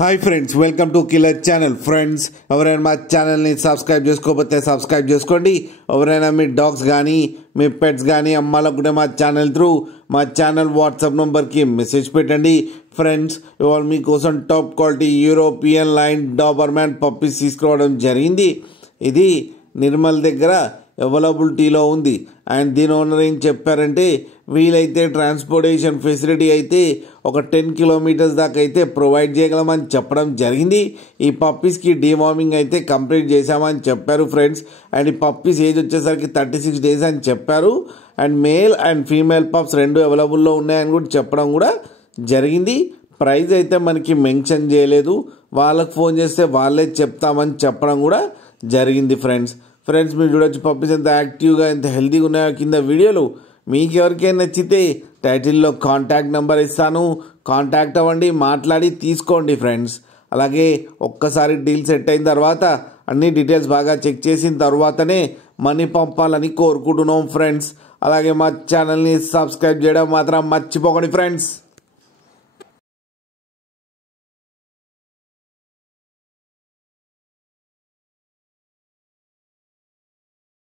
Hi friends, welcome to killer channel. Friends, ఎవరైనా మా ఛానల్ని సబ్స్క్రైబ్ చేసుకోకపోతే సబ్స్క్రైబ్ చేసుకోండి. ఎవరైనా మీ డాగ్స్ కానీ మీ పెట్స్ కానీ అమ్మాలనుకుంటే మా ఛానల్ త్రూ మా ఛానల్ వాట్సాప్ నెంబర్కి మెసేజ్ పెట్టండి. ఫ్రెండ్స్, ఇవాళ మీకోసం top quality European line Doberman puppies తీసుకురావడం జరిగింది. ఇది నిర్మల్ దగ్గర అవైలబిలిటీలో ఉంది. అండ్ దీని ఓనర్ ఏం చెప్పారంటే, వీలైతే ట్రాన్స్పోర్టేషన్ ఫెసిలిటీ అయితే ఒక 10 కిలోమీటర్స్ దాకా అయితే ప్రొవైడ్ చేయగలమని చెప్పడం జరిగింది. ఈ పప్పీస్కి డీవార్మింగ్ అయితే కంప్లీట్ చేశామని చెప్పారు ఫ్రెండ్స్. అండ్ ఈ పప్పీస్ ఏజ్ వచ్చేసరికి 36 డేస్ అని చెప్పారు. And male and female pups రెండు అవైలబుల్లో ఉన్నాయని కూడా చెప్పడం కూడా జరిగింది. ప్రైస్ అయితే మనకి మెన్షన్ చేయలేదు. వాళ్ళకి ఫోన్ చేస్తే వాళ్ళే చెప్తామని చెప్పడం కూడా జరిగింది ఫ్రెండ్స్. మీరు చూడొచ్చు పప్పీస్ ఎంత యాక్టివ్గా ఎంత హెల్తీగా ఉన్నాయో కింద వీడియోలు. మీకు ఎవరికైనా నచ్చితే టైటిల్లో కాంటాక్ట్ నెంబర్ ఇస్తాను, కాంటాక్ట్ అవ్వండి, మాట్లాడి తీసుకోండి ఫ్రెండ్స్. అలాగే ఒక్కసారి డీల్ సెట్ అయిన తర్వాత అన్ని డీటెయిల్స్ బాగా చెక్ చేసిన తర్వాతనే మనీ పంపాలని కోరుకుంటున్నాం ఫ్రెండ్స్. అలాగే మా ఛానల్ని సబ్స్క్రైబ్ చేయడం మాత్రం మర్చిపోకండి ఫ్రెండ్స్.